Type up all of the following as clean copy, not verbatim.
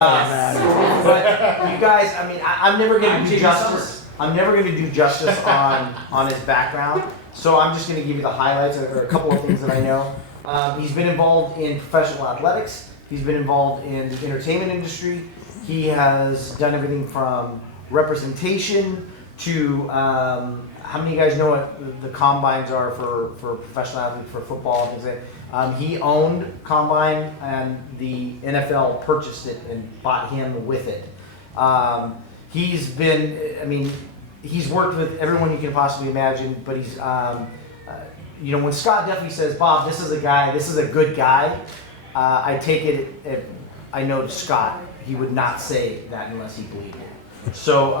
But you guys, I mean, I'm never going to do justice. I'm never going to do justice on his background. So I'm just going to give you the highlights or a couple of things that I know. He's been involved in professional athletics. He's been involved in the entertainment industry. He has done everything from representation to how many of you guys know what the combines are for professional athletes for football and things like that. He owned Combine and the NFL purchased it and bought him with it. He's been, I mean, he's worked with everyone you can possibly imagine, but he's, you know, when Scott Duffy says, Bob, this is a guy, this is a good guy, I take it, I know to Scott, he would not say that unless he believed it. So,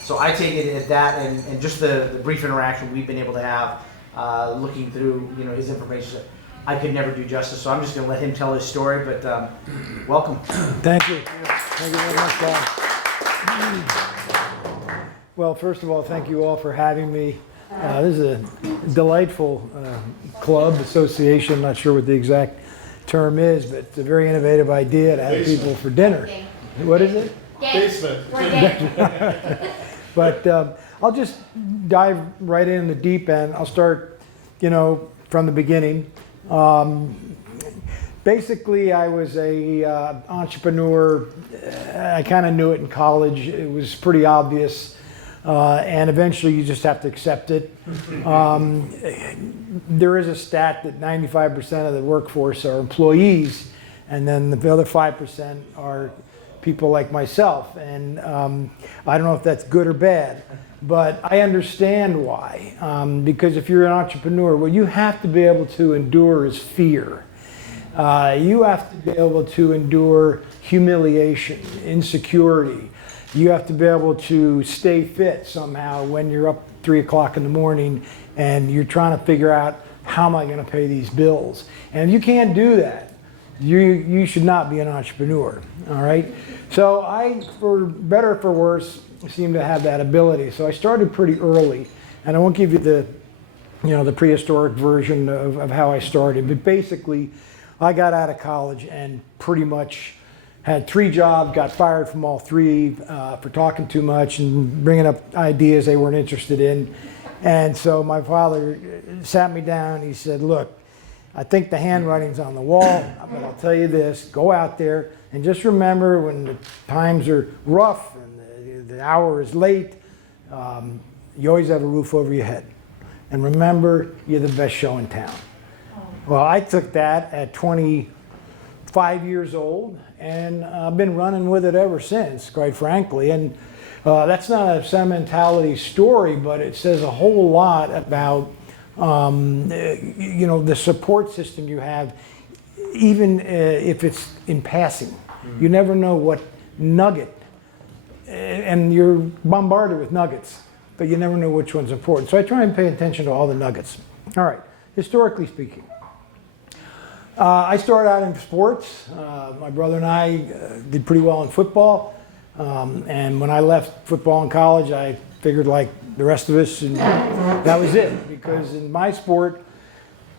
so I take it at that, and just the brief interaction we've been able to have, looking through, you know, his information, I could never do justice. So I'm just going to let him tell his story. But welcome. Thank you. Thank you very much, Bob. Well, first of all, thank you all for having me. This is a delightful club, association. Not sure what the exact term is, but it's a very innovative idea to have people for dinner. What is it? Basement. But I'll just dive right in the deep end. I'll start, you know, from the beginning. Basically, I was a entrepreneur. I kind of knew it in college. It was pretty obvious. And eventually you just have to accept it. There is a stat that 95% of the workforce are employees, and then the other 5% are people like myself. And I don't know if that's good or bad, but I understand why. Because if you're an entrepreneur, what you have to be able to endure is fear. You have to be able to endure humiliation, insecurity. You have to be able to stay fit somehow when you're up 3 o'clock in the morning and you're trying to figure out, how am I going to pay these bills? And if you can't do that, you should not be an entrepreneur, all right? So I, for better or for worse, seem to have that ability. So I started pretty early, and I won't give you the, you know, the prehistoric version of how I started, but basically I got out of college and pretty much had 3 jobs, got fired from all 3 for talking too much and bringing up ideas they weren't interested in. And so my father sat me down. He said, look, I think the handwriting's on the wall, but I'll tell you this, go out there and just remember when the times are rough and the hour is late, you always have a roof over your head. And remember, you're the best show in town. Well, I took that at 25 years old, and I've been running with it ever since, quite frankly. And that's not a sentimentality story, but it says a whole lot about you know, the support system you have, even if it's in passing. You never know what nugget, and you're bombarded with nuggets, but you never know which one's important. So I try and pay attention to all the nuggets. All right, historically speaking. I started out in sports. My brother and I did pretty well in football. And when I left football in college, I figured like the rest of us, and that was it. Because in my sport,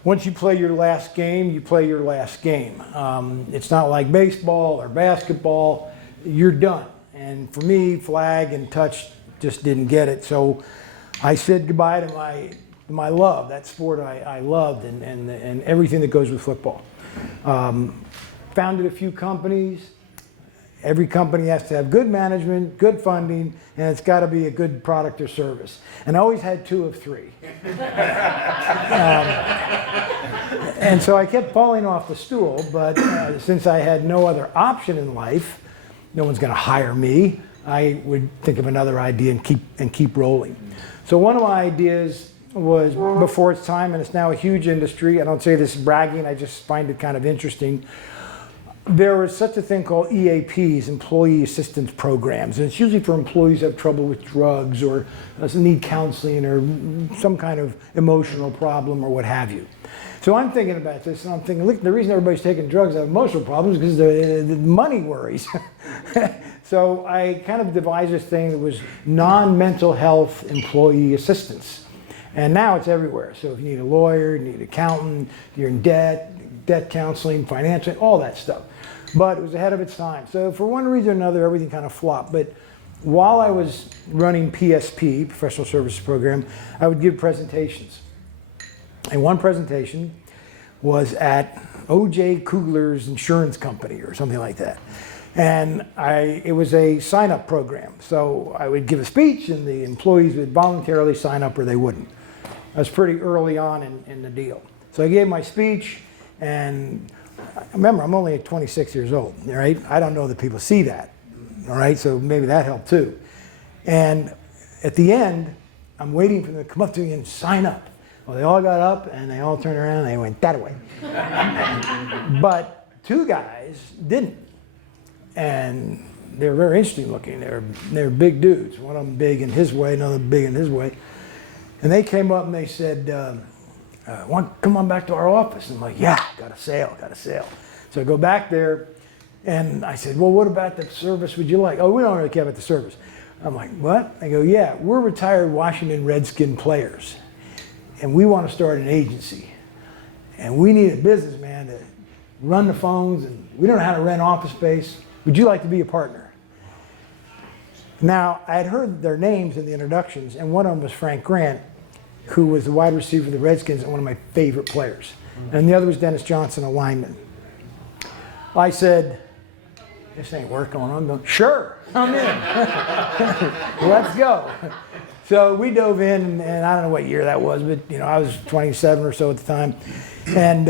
once you play your last game, you play your last game. It's not like baseball or basketball. You're done. And for me, flag and touch just didn't get it. So I said goodbye to my love, that sport I loved, and everything that goes with football. Founded a few companies. Every company has to have good management, good funding, and it's got to be a good product or service. And I always had 2 of 3. And so I kept falling off the stool, but since I had no other option in life, no one's going to hire me, I would think of another idea and keep rolling. So one of my ideas was before its time, and it's now a huge industry. I don't say this bragging, I just find it kind of interesting. There was such a thing called EAPs, Employee Assistance Programs, and it's usually for employees who have trouble with drugs or need counseling or some kind of emotional problem or what have you. So I'm thinking about this, and I'm thinking, look, the reason everybody's taking drugs have emotional problems is because the money worries. So I kind of devised this thing that was non-mental health employee assistance. And now it's everywhere. So if you need a lawyer, you need an accountant, you're in debt, debt counseling, financing, all that stuff. but it was ahead of its time. So for one reason or another, everything kind of flopped. But while I was running PSP, Professional Services Program, I would give presentations. And one presentation was at O.J. Kugler's insurance company or something like that. And it was a sign-up program. So I would give a speech and the employees would voluntarily sign up or they wouldn't. I was pretty early on in the deal. So I gave my speech, and remember, I'm only 26 years old, right? I don't know that people see that, all right? So maybe that helped too. And at the end, I'm waiting for them to come up to me and sign up. Well, they all got up and they all turned around and they went that way. But two guys didn't. And they were very interesting looking. They're big dudes. One of them big in his way, another big in his way. And they came up and they said, come on back to our office. And I'm like, yeah, got a sale. So I go back there and I said, well, what about the service would you like? Oh, we don't really care about the service. I'm like, what? I go, yeah, we're retired Washington Redskin players. And we want to start an agency. And we need a businessman to run the phones, and we don't know how to rent office space. Would you like to be a partner? Now, I had heard their names in the introductions, and one of them was Frank Grant, who was the wide receiver for the Redskins and one of my favorite players. And the other was Dennis Johnson, a lineman. I said, this ain't work going on. Going, sure, I'm in. Let's go. So we dove in, and I don't know what year that was, but I was 27 or so at the time. And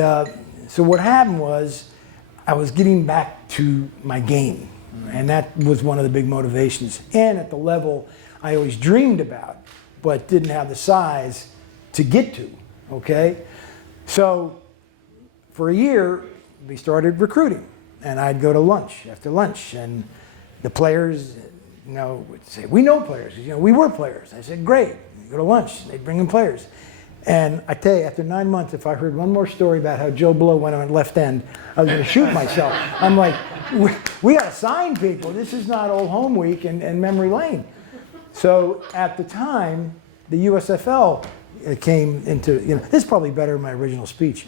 so what happened was I was getting back to my game, and that was one of the big motivations. And at the level I always dreamed about, but didn't have the size to get to, okay? So for a year, we started recruiting, and I'd go to lunch, after lunch, and the players, would say, we know players, we were players. I said, great, you go to lunch, they'd bring in players. And I tell you, after 9 months, if I heard one more story about how Joe Blow went on left end, I was gonna shoot myself. I'm like, we gotta sign people. This is not Old Home Week and Memory Lane. So at the time, the USFL came into, this is probably better than my original speech.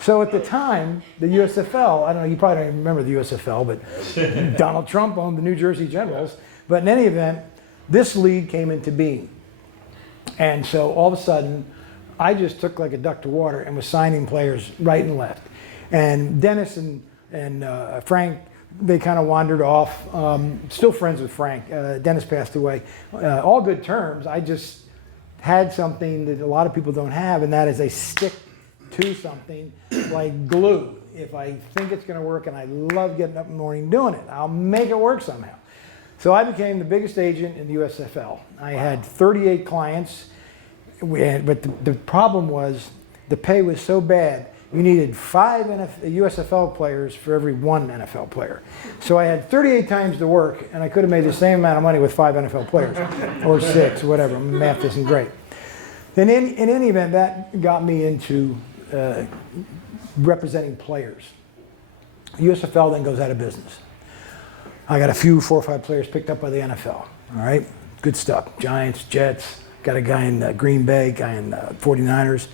So at the time, the USFL, I don't know, you probably don't even remember the USFL, but Donald Trump owned the New Jersey Generals. But in any event, this league came into being. And so all of a sudden, I just took like a duck to water and was signing players right and left. And Dennis and Frank, they kind of wandered off. Still friends with Frank. Dennis passed away. All good terms. I just had something that a lot of people don't have, and that is they stick to something like glue. If I think it's going to work, and I love getting up in the morning doing it, I'll make it work somehow. So I became the biggest agent in the USFL. I had 38 clients, but the problem was the pay was so bad. You needed 5 USFL players for every 1 NFL player. So I had 38 times the work, and I could have made the same amount of money with 5 NFL players, or 6, or whatever. Math isn't great. And in any event, that got me into representing players. USFL then goes out of business. I got a few 4 or 5 players picked up by the NFL. All right, good stuff. Giants, Jets, got a guy in Green Bay, guy in 49ers.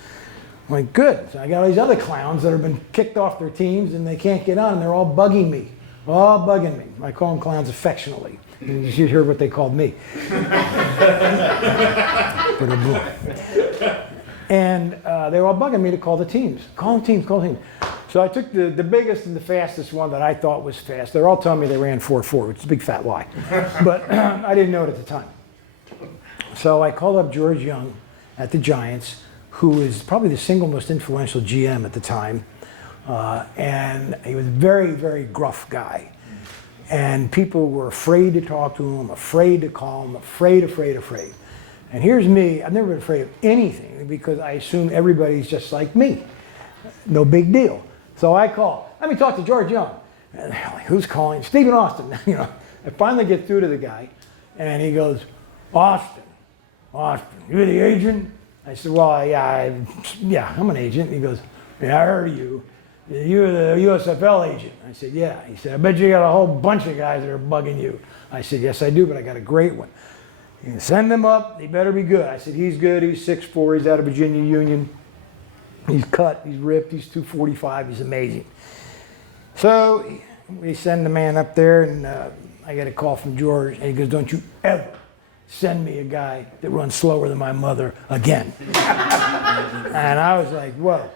I'm like, good. So I got all these other clowns that have been kicked off their teams and they can't get on, and they're all bugging me. I call them clowns affectionately. You should hear what they called me. And they were all bugging me to call the teams. Call the teams. So I took the biggest and the fastest one that I thought was fast. They're all telling me they ran 4.4, which is a big fat lie. But I didn't know it at the time. So I called up George Young at the Giants, who is probably the single most influential GM at the time. And he was a very, very gruff guy. And people were afraid to talk to him, afraid to call him, afraid. And here's me, I've never been afraid of anything because I assume everybody's just like me. No big deal. So I call, let me talk to George Young. And they're like, who's calling? Stephen Austin. I finally get through to the guy, and he goes, Austin, you're the agent? I said, well, yeah, I'm an agent. He goes, yeah, I heard of you. You're the USFL agent. I said, yeah. He said, I bet you got a whole bunch of guys that are bugging you. I said, yes, I do, but I got a great one. You can send them up. He better be good. I said, he's good. He's 6'4". He's out of Virginia Union. He's cut, he's ripped, he's 245, he's amazing. So we send the man up there, and I get a call from George, and he goes, don't you ever send me a guy that runs slower than my mother again. And I was like, whoa.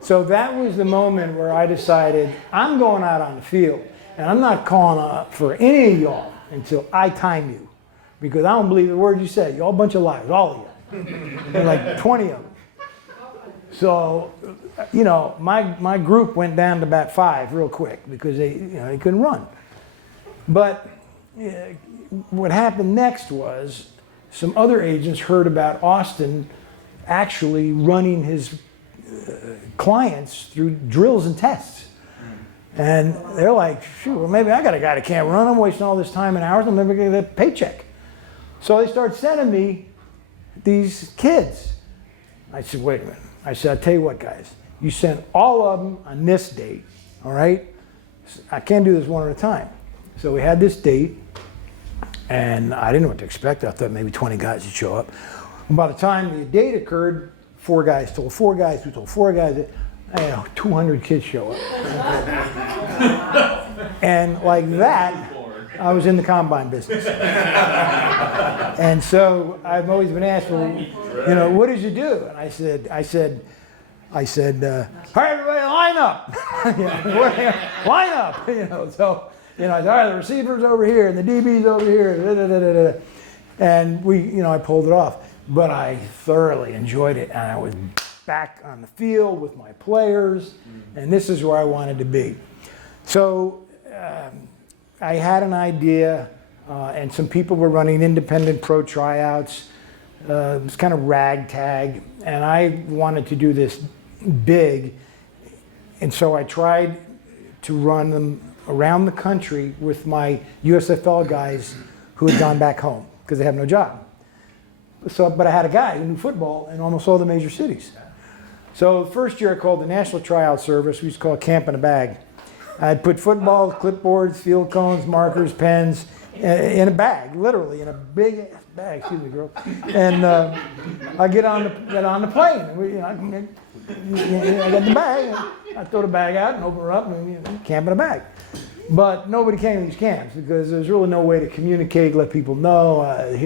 So that was the moment where I decided I'm going out on the field, and I'm not calling up for any of y'all until I time you, because I don't believe the word you said. You're all a bunch of liars, all of you. There are like 20 of them. So, you know, my group went down to about 5 real quick because they couldn't run. But what happened next was some other agents heard about Austin actually running his clients through drills and tests. And they're like, shoot, well, maybe I got a guy that can't run. I'm wasting all this time and hours. I'm never going to get a paycheck. So they start sending me these kids. I said, wait a minute. I said, I'll tell you what, guys. You send all of them on this date, all right? I can't do this one at a time. So we had this date, and I didn't know what to expect. I thought maybe 20 guys would show up. And by the time the date occurred, 4 guys told 4 guys, who told 4 guys. 200 kids show up. And like that, I was in the combine business. And so I've always been asked, well, you know, what did you do? And I said, all right, everybody line up. Line up. You know, so, you know, I said, all right, the receivers over here and the DBs over here. Da, da, da, da, da. And I pulled it off. But I thoroughly enjoyed it, and I was back on the field with my players, and this is where I wanted to be. So I had an idea, and some people were running independent pro tryouts. It was kind of ragtag, and I wanted to do this big, and so I tried to run them around the country with my USFL guys who had gone back home because they have no job. So, but I had a guy who knew football in almost all the major cities. So the first year I called the National Tryout Service. We used to call it Camp in a Bag. I'd put footballs, clipboards, field cones, markers, pens in a bag, literally in a big bag. Excuse me, girl. And I get on the plane. I got the bag. I throw the bag out and open her up and camp in a bag. But nobody came to these camps because there's really no way to communicate, let people know,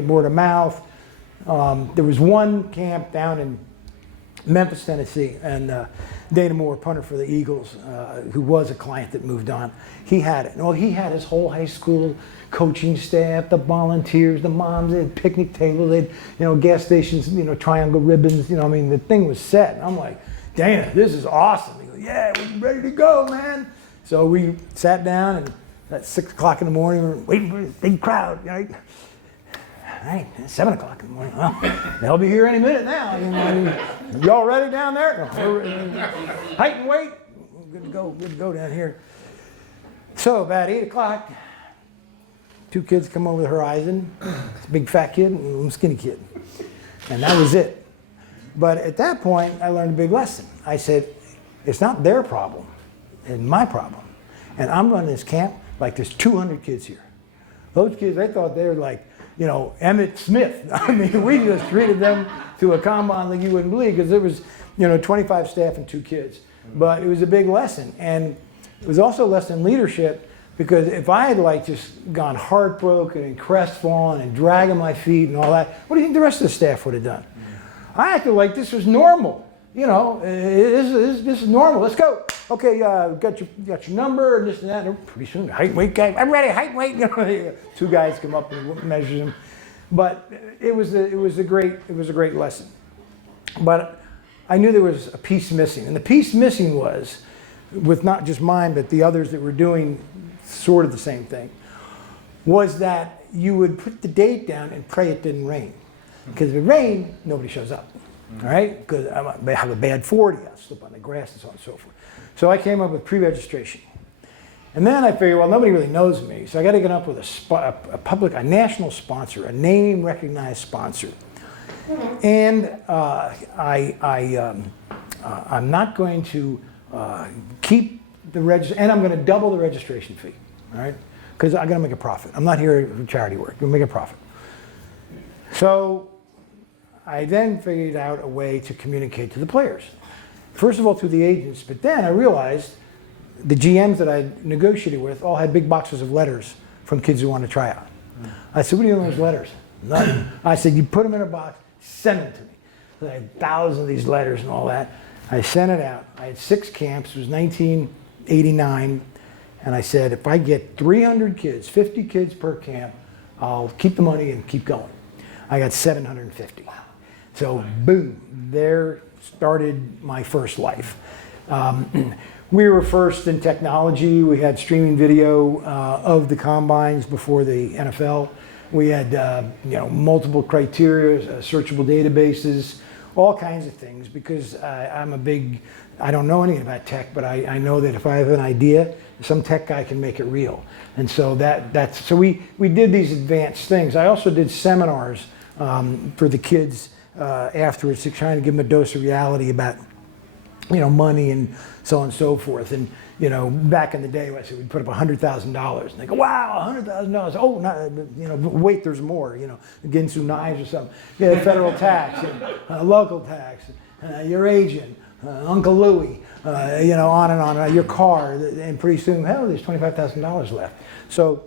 word of mouth. There was one camp down in Memphis, Tennessee, and Dana Moore, punter for the Eagles, who was a client that moved on, he had it. Well, he had his whole high school coaching staff, the volunteers, the moms, they had picnic tables, they had, gas stations, triangle ribbons, the thing was set. And I'm like, Dana, this is awesome. He goes, yeah, we're ready to go, man. So we sat down, and at 6 o'clock in the morning, we were waiting for this big crowd, right? All right, 7 o'clock in the morning. Well, they'll be here any minute now. Y'all ready down there? Height and weight. Good to go down here. So about 8 o'clock, 2 kids come over the horizon. It's a big fat kid and a little skinny kid. And that was it. But at that point, I learned a big lesson. I said, it's not their problem, it's my problem. And I'm running this camp like there's 200 kids here. Those kids, they thought they were like, Emmett Smith. I mean, we just treated them to a combine like you wouldn't believe because there was, 25 staff and 2 kids. But it was a big lesson. And it was also a lesson in leadership because if I had just gone heartbroken and crestfallen and dragging my feet and all that, what do you think the rest of the staff would have done? I acted like this was normal. This is normal. Let's go. Okay, got your number and this and that. And pretty soon, height, weight guy. I'm ready. Height, weight. 2 guys come up and measure them. But it was a great lesson. But I knew there was a piece missing, and the piece missing was, with not just mine but the others that were doing sort of the same thing, was that you would put the date down and pray it didn't rain, because if it rained, nobody shows up. All right, because I have a bad 40, I'll slip on the grass and so on and so forth. So I came up with pre-registration. And then I figured, well, nobody really knows me, so I got to get up with a national sponsor, a name recognized sponsor. And I'm not going to keep the registration, and I'm going to double the registration fee, all right? Because I'm going to make a profit. I'm not here for charity work, I'm going to make a profit. So I then figured out a way to communicate to the players. First of all, through the agents, but then I realized the GMs that I negotiated with all had big boxes of letters from kids who want to try out. I said, what do you do with those letters? Nothing. I said, you put them in a box, send them to me. So I had thousands of these letters and all that. I sent it out. I had 6 camps. It was 1989. And I said, if I get 300 kids, 50 kids per camp, I'll keep the money and keep going. I got 750. So boom, there started my first life. We were first in technology. We had streaming video of the combines before the NFL. We had multiple criteria, searchable databases, all kinds of things, because I don't know anything about tech, but I know that if I have an idea, some tech guy can make it real. And so so we did these advanced things. I also did seminars for the kids afterwards, to try to give them a dose of reality about money and so on and so forth. And back in the day, I said we'd put up $100,000, and they go, "Wow, $100,000! Oh, wait, there's more. Against some knives or something. Federal tax, local tax, your agent, Uncle Louie, on and on. Your car, and pretty soon, hell, there's $25,000 left. So,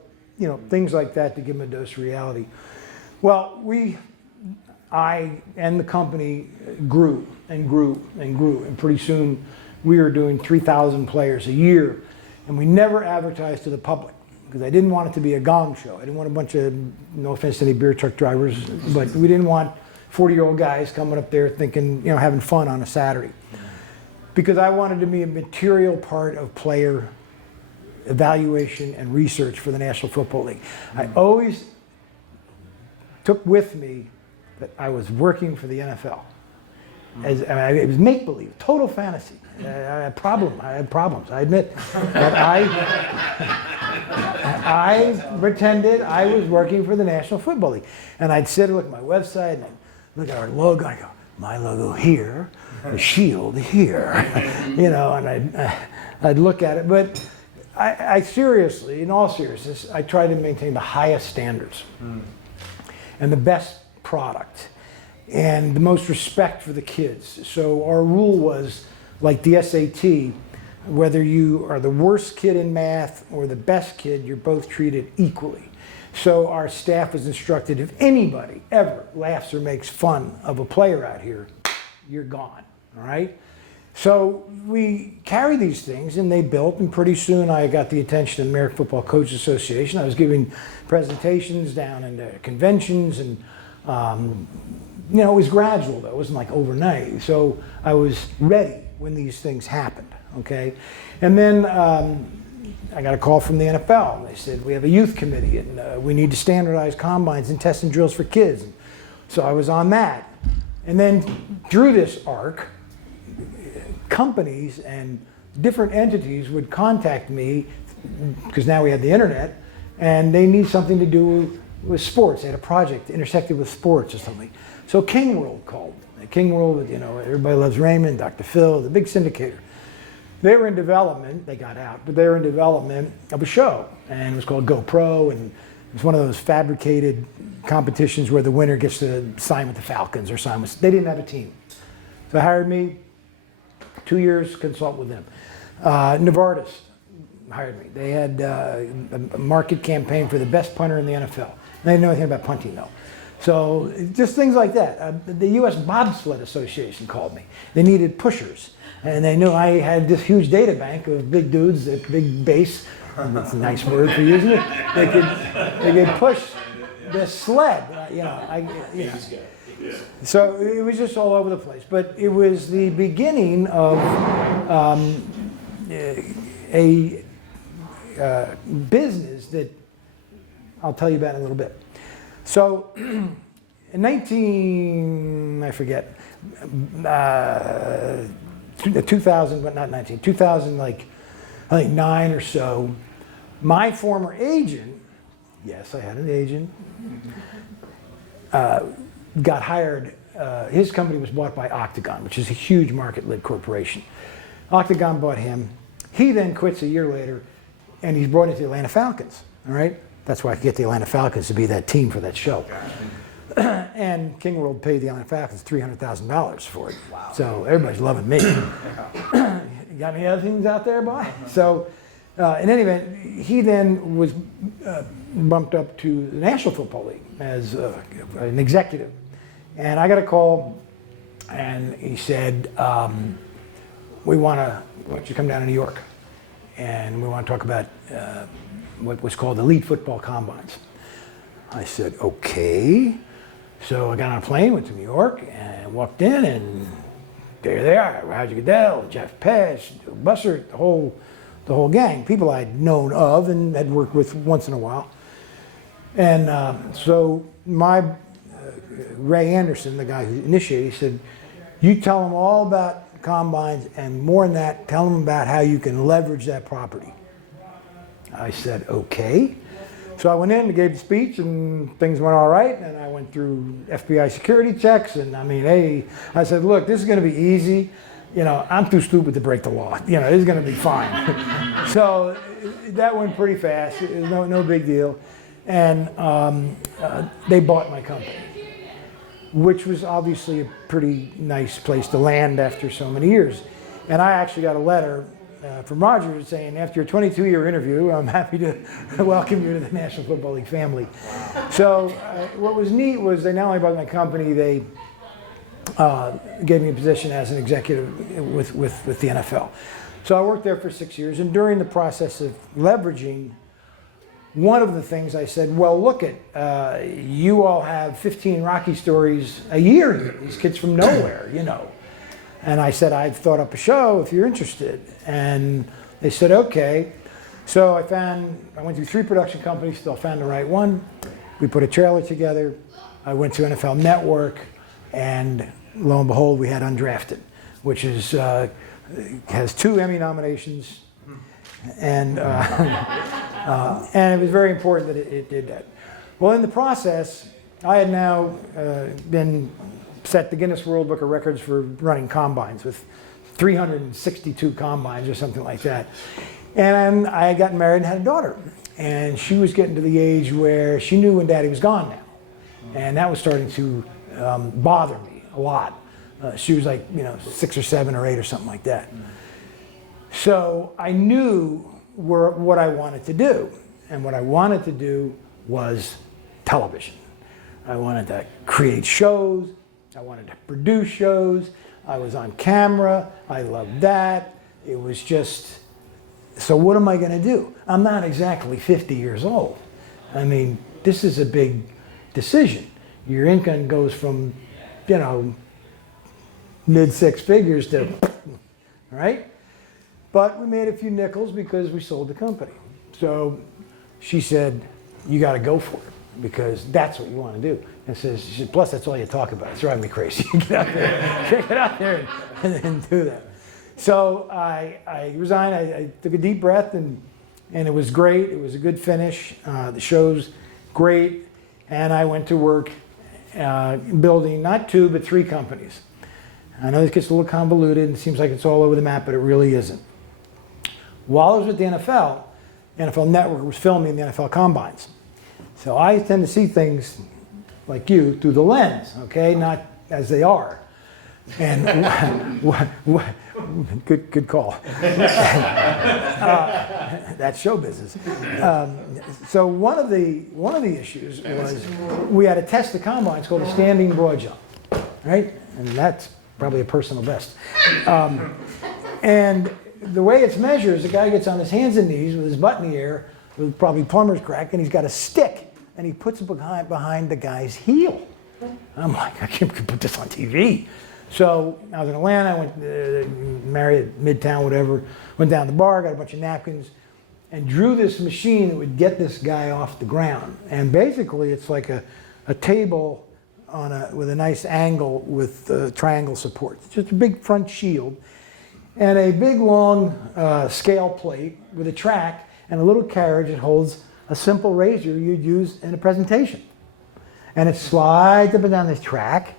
things like that to give them a dose of reality. Well, I and the company grew and grew and grew, and pretty soon we were doing 3,000 players a year, and we never advertised to the public because I didn't want it to be a gong show. I didn't want a bunch of, no offense to any beer truck drivers, but we didn't want 40-year-old guys coming up there thinking, having fun on a Saturday. Because I wanted to be a material part of player evaluation and research for the National Football League. I always took with me that I was working for the NFL. It was make-believe, total fantasy. I had problems, I admit. But I pretended I was working for the National Football League. And I'd sit and look at my website, and I'd look at our logo, and I'd go, my logo here, the shield here, and I'd look at it. But I seriously, in all seriousness, I tried to maintain the highest standards and the best product and the most respect for the kids. So our rule was, like the SAT, whether you are the worst kid in math or the best kid, you're both treated equally. So our staff was instructed, if anybody ever laughs or makes fun of a player out here, you're gone, all right? So we carry these things, and they built, and pretty soon I got the attention of the American Football Coaches Association. I was giving presentations down in the conventions, and it was gradual though, it wasn't like overnight. So I was ready when these things happened, okay? And then I got a call from the NFL, and they said, we have a youth committee, and we need to standardize combines and testing drills for kids. And so I was on that. And then through this arc, companies and different entities would contact me, because now we had the internet, and they need something to do with sports. They had a project that intersected with sports or something. So King World called. King World, everybody loves Raymond, Dr. Phil, the big syndicator. They were in development, they got out, but they were in development of a show, and it was called GoPro, and it was one of those fabricated competitions where the winner gets to sign with the Falcons or sign with, they didn't have a team. So they hired me, 2 years, consult with them. Novartis hired me. They had a market campaign for the best punter in the NFL. They didn't know anything about punting though. So just things like that. The U.S. Bobsled Association called me. They needed pushers. And they knew I had this huge data bank of big dudes, that big base. That's a nice word for using it. They could push the sled. So it was just all over the place. But it was the beginning of a business that I'll tell you about in a little bit. So in 2009 or so, my former agent, yes, I had an agent, got hired. His company was bought by Octagon, which is a huge market-led corporation. Octagon bought him. He then quits a year later, and he's brought into the Atlanta Falcons, all right? That's why I could get the Atlanta Falcons to be that team for that show. And King World paid the Iron Falcons $300,000 for it. Wow. So everybody's loving me. You got any other things out there, boy? So in any event, he then was bumped up to the National Football League as an executive. And I got a call, and he said, we want you to come down to New York, and we want to talk about what was called Elite Football Combines. I said, okay. So I got on a plane, went to New York, and walked in, and there they are. Roger Goodell, Jeff Pesh, Bussert, the whole gang, people I'd known of and had worked with once in a while. And so my Ray Anderson, the guy who initiated, he said, you tell them all about combines, and more than that, tell them about how you can leverage that property. I said, okay. So I went in and gave the speech, and things went all right, and I went through FBI security checks, and I mean, hey, I said, look, this is going to be easy. You know, I'm too stupid to break the law. You know, this is going to be fine. So that went pretty fast. It was no big deal. And they bought my company, which was obviously a pretty nice place to land after so many years. And I actually got a letter from Roger saying, after your 22-year interview, I'm happy to welcome you to the National Football League family. So what was neat was they not only bought my company, they gave me a position as an executive with the NFL. So I worked there for 6 years, and during the process of leveraging, one of the things I said, well, look at, you all have 15 Rocky stories a year here, these kids from nowhere, you know. And I said, I've thought up a show if you're interested. And they said, okay. So I went through 3 production companies, still found the right one. We put a trailer together. I went to NFL Network, and lo and behold, we had Undrafted, which is, has 2 Emmy nominations. And it was very important that it did that. Well, in the process, I had now been set the Guinness World Book of Records for running combines with 362 combines or something like that. And I had gotten married and had a daughter. And she was getting to the age where she knew when Daddy was gone now. And that was starting to bother me a lot. She was like, 6 or 7 or 8 or something like that. So I knew what I wanted to do. And what I wanted to do was television. I wanted to create shows. I wanted to produce shows. I was on camera. I loved that. It was just, so what am I going to do? I'm not exactly 50 years old. I mean, this is a big decision. Your income goes from, mid 6 figures to, right? But we made a few nickels because we sold the company. So she said, you got to go for it because that's what you want to do. And she said, plus that's all you talk about. It's driving me crazy. Get out there and do that. So I resigned. I took a deep breath, and it was great. It was a good finish. The show's great. And I went to work building not 2, but 3 companies. I know this gets a little convoluted and it seems like it's all over the map, but it really isn't. While I was with the NFL, NFL Network was filming the NFL Combines. So I tend to see things like you through the lens, okay, not as they are. And good call. That's show business. So one of the issues was we had to test the combines called a standing broad jump, right? And that's probably a personal best. And the way it's measured is the guy gets on his hands and knees with his butt in the air, with probably plumber's crack, and he's got a stick. And he puts it behind the guy's heel. I'm like, I can't put this on TV. So I was in Atlanta, I went married at Midtown, whatever, went down to the bar, got a bunch of napkins, and drew this machine that would get this guy off the ground. And basically it's like a table with a nice angle with triangle support. It's just a big front shield and a big long scale plate with a track and a little carriage that holds a simple razor you'd use in a presentation. And it slides up and down this track,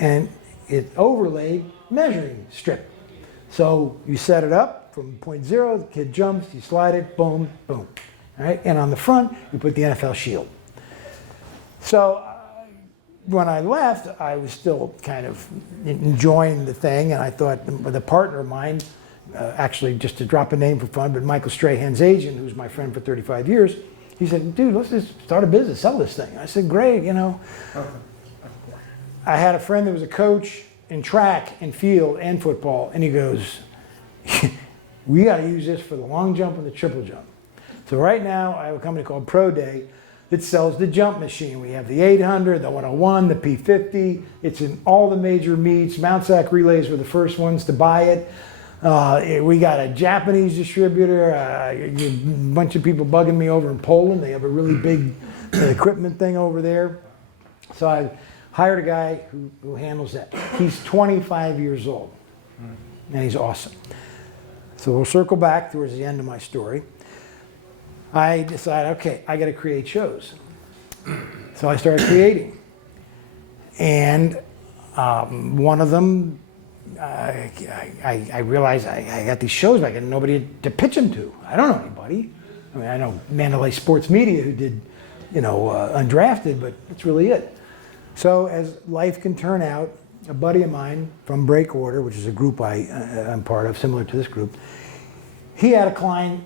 and it overlaid measuring strip. So you set it up from point 0, the kid jumps, you slide it, boom, boom. All right? And on the front, you put the NFL shield. So when I left, I was still kind of enjoying the thing, and I thought with a partner of mine, actually just to drop a name for fun, but Michael Strahan's agent, who's my friend for 35 years, he said, dude, let's just start a business, sell this thing. I said, great, you know. I had a friend that was a coach in track and field and football, and he goes, we got to use this for the long jump and the triple jump. So right now, I have a company called Pro Day that sells the jump machine. We have the 800, the 101, the P50. It's in all the major meets. Mount Sac Relays were the first ones to buy it. We got a Japanese distributor, a bunch of people bugging me over in Poland. They have a really big equipment thing over there. So I hired a guy who handles that. He's 25 years old, and he's awesome. So we'll circle back towards the end of my story. I decided, okay, I got to create shows. So I started creating. And one of them, I realized I got these shows, but I got nobody to pitch them to. I don't know anybody. I mean, I know Mandalay Sports Media who did, you know, Undrafted, but that's really it. So as life can turn out, a buddy of mine from Break Order, which is a group I'm part of, similar to this group, he had a client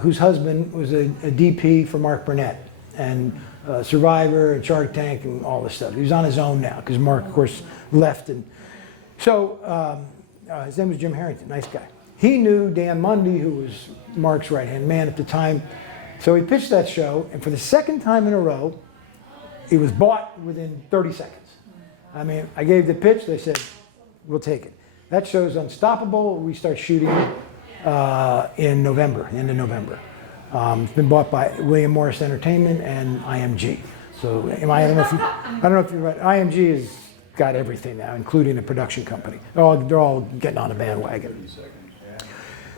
whose husband was a DP for Mark Burnett and Survivor and Shark Tank and all this stuff. He was on his own now because Mark, of course, left. And so his name was Jim Harrington, nice guy. He knew Dan Mundy, who was Mark's right-hand man at the time. So he pitched that show, and for the second time in a row, it was bought within 30 seconds. I mean, I gave the pitch, they said, we'll take it. That show's unstoppable. We start shooting in November, end of November. It's been bought by William Morris Entertainment and IMG. So I don't know if you're right. IMG has got everything now, including a production company. They're all getting on a bandwagon.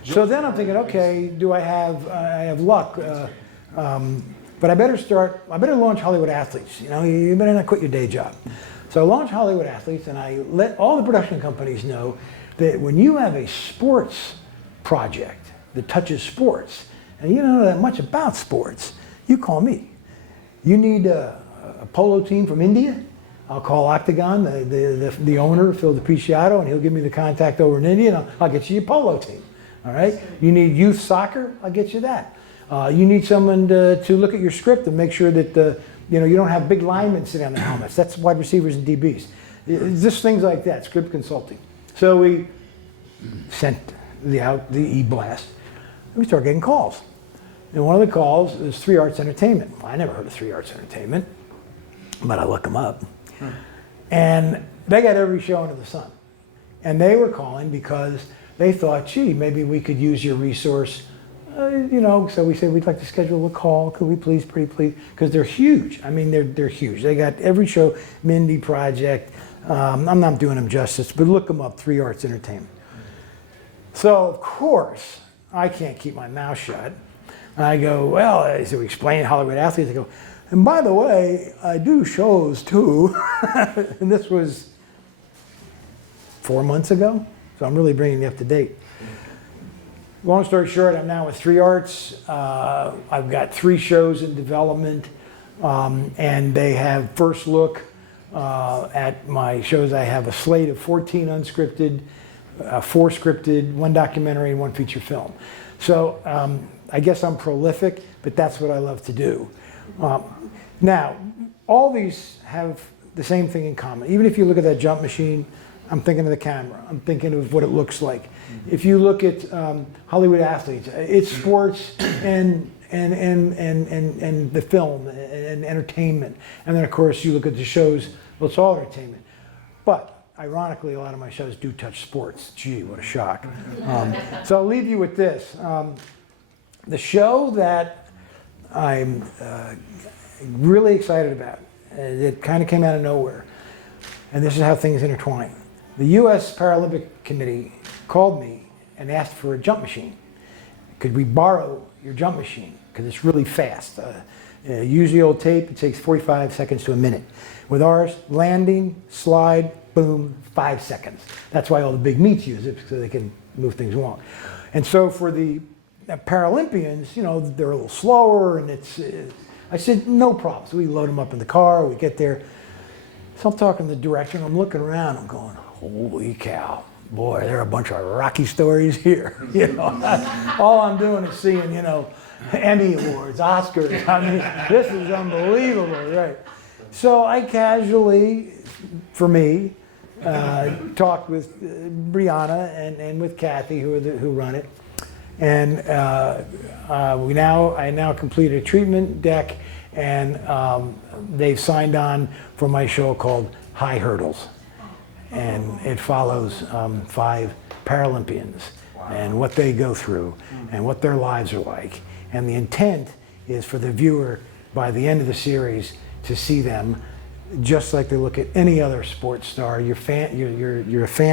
So then I'm thinking, okay, do I have luck? But I better launch Hollywood Athletes. You know, you better not quit your day job. So I launched Hollywood Athletes, and I let all the production companies know that when you have a sports project that touches sports, and you don't know that much about sports, you call me. You need a polo team from India? I'll call Octagon, the owner, Phil DiPicciotto, and he'll give me the contact over in India, and I'll get you a polo team. All right? You need youth soccer? I'll get you that. You need someone to look at your script and make sure that you don't have big linemen sitting on the helmets. That's wide receivers and DBs. Just things like that, script consulting. So we sent the e-blast. We started getting calls. And one of the calls is 3 Arts Entertainment. Well, I never heard of 3 Arts Entertainment, but I look them up. And they got every show under the sun. And they were calling because they thought, gee, maybe we could use your resource. So we said, we'd like to schedule a call. Could we please, pretty please? Because they're huge. I mean, they're huge. They got every show, Mindy Project. I'm not doing them justice, but look them up, 3 Arts Entertainment. So, of course, I can't keep my mouth shut. I go, well, so we explain Hollywood Athletes. I go, and by the way, I do shows too. And this was 4 months ago, so I'm really bringing you up to date. Long story short, I'm now with 3 Arts. I've got 3 shows in development, and they have first look at my shows. I have a slate of 14 unscripted, 4 scripted, 1 documentary, and 1 feature film. So I guess I'm prolific, but that's what I love to do. Now, all these have the same thing in common. Even if you look at that jump machine, I'm thinking of the camera. I'm thinking of what it looks like. If you look at Hollywood Athletes, it's sports and the film and entertainment. And then, of course, you look at the shows, well, it's all entertainment. But ironically, a lot of my shows do touch sports. Gee, what a shock. So I'll leave you with this. The show that I'm really excited about, it kind of came out of nowhere, and this is how things intertwine. The U.S. Paralympic Committee called me and asked for a jump machine. Could we borrow your jump machine? Because it's really fast. Usually old tape, it takes 45 seconds to a minute. With ours, landing, slide, boom, 5 seconds. That's why all the big meets use it, so they can move things along. And so for the Paralympians, they're a little slower, and I said, no problem. So we load them up in the car, we get there. So I'm talking to the director, and I'm looking around, I'm going, holy cow. Boy, there are a bunch of Rocky stories here. All I'm doing is seeing, Emmy Awards, Oscars. I mean, this is unbelievable, right? So I casually, for me, talked with Brianna and with Kathy, who run it, and I now completed a treatment deck, and they've signed on for my show called High Hurdles. And it follows 5 Paralympians and what they go through and what their lives are like. And the intent is for the viewer, by the end of the series, to see them just like they look at any other sports star. You're a fan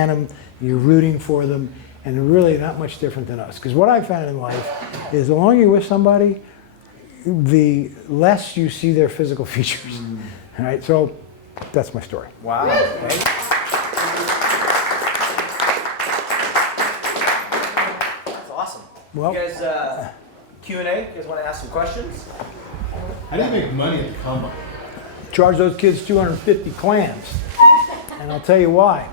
of them, you're rooting for them, and they're really not much different than us. Because what I found in life is the longer you're with somebody, the less you see their physical features. All right, so that's my story. Wow. Well, you guys, Q&A, you guys want to ask some questions? How do you make money at the combine? charge those kids 250 clams. And I'll tell you why.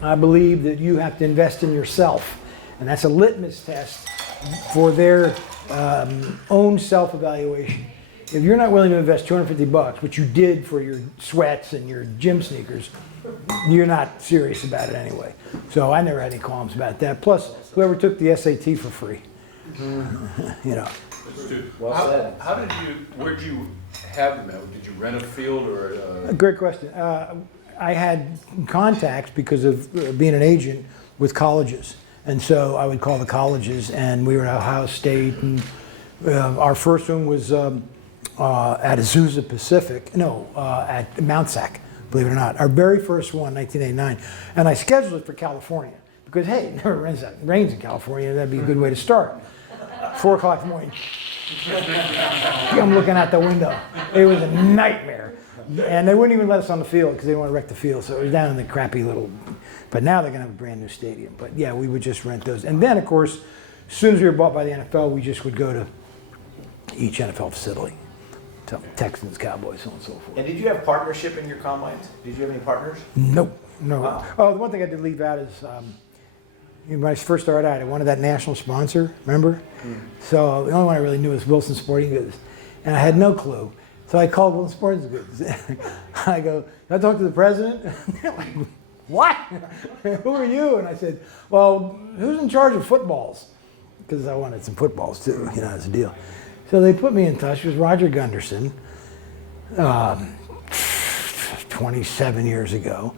I believe that you have to invest in yourself. And that's a litmus test for their own self-evaluation. If you're not willing to invest 250 bucks, which you did for your sweats and your gym sneakers, you're not serious about it anyway. So I never had any qualms about that. Plus, whoever took the SAT for free, you know. Well said. How did you, where'd you have them at? Did you rent a field or A great question. I had contacts because of being an agent with colleges. And so I would call the colleges, and we were at Ohio State, and our first one was at Azusa Pacific, at Mount Sac, believe it or not. Our very first one, 1989. And I scheduled it for California, because hey, it never rains in California, that'd be a good way to start. 4 o'clock in the morning. I'm looking out the window. It was a nightmare. And they wouldn't even let us on the field because they didn't want to wreck the field. So it was down in the crappy little, but now they're going to have a brand new stadium. But yeah, we would just rent those. And then, of course, as soon as we were bought by the NFL, we just would go to each NFL facility. So Texans, Cowboys, so on and so forth. And did you have partnership in your combines? Did you have any partners? Nope, no. Wow. Oh, the one thing I did leave out is when I first started out, I wanted that national sponsor, remember? So the only one I really knew was Wilson Sporting Goods. And I had no clue. So I called Wilson Sporting Goods. I go, can I talk to the president? They're like, what? Who are you? And I said, well, who's in charge of footballs? Because I wanted some footballs too, as a deal. So they put me in touch with Roger Gunderson 27 years ago.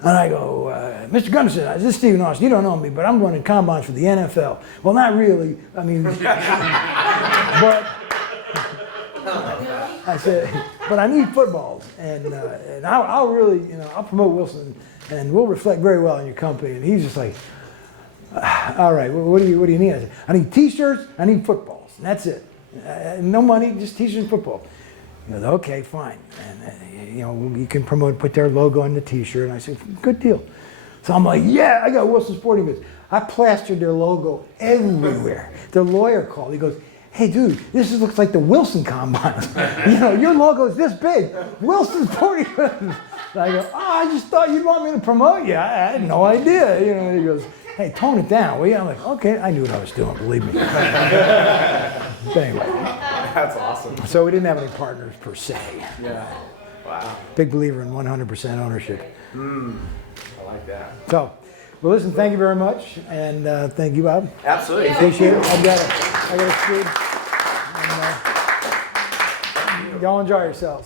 And I go, Mr. Gunderson, this is Stephen Austin. You don't know me, but I'm running combines for the NFL. Well, not really. I mean, but I said, but I need footballs, and I'll really, I'll promote Wilson, and we'll reflect very well on your company. And he's just like, all right, well, what do you need? I said, I need T-shirts, I need footballs, and that's it. No money, just T-shirts and football. He goes, okay, fine, and you can promote, put their logo on the T-shirt. And I said, good deal. So I'm like, yeah, I got Wilson Sporting Goods. I plastered their logo everywhere. The lawyer called. He goes, hey, dude, this looks like the Wilson Combine. Your logo is this big. Wilson Sporting Goods. I go, I just thought you'd want me to promote you. I had no idea. He goes, hey, tone it down, will you? I'm like, okay, I knew what I was doing, believe me. But anyway. That's awesome. So we didn't have any partners per se. Yeah. Wow. Big believer in 100% ownership. I like that. So, well, listen, thank you very much, and thank you, Bob. Absolutely. Appreciate it. I got a food. And, y'all enjoy yourselves.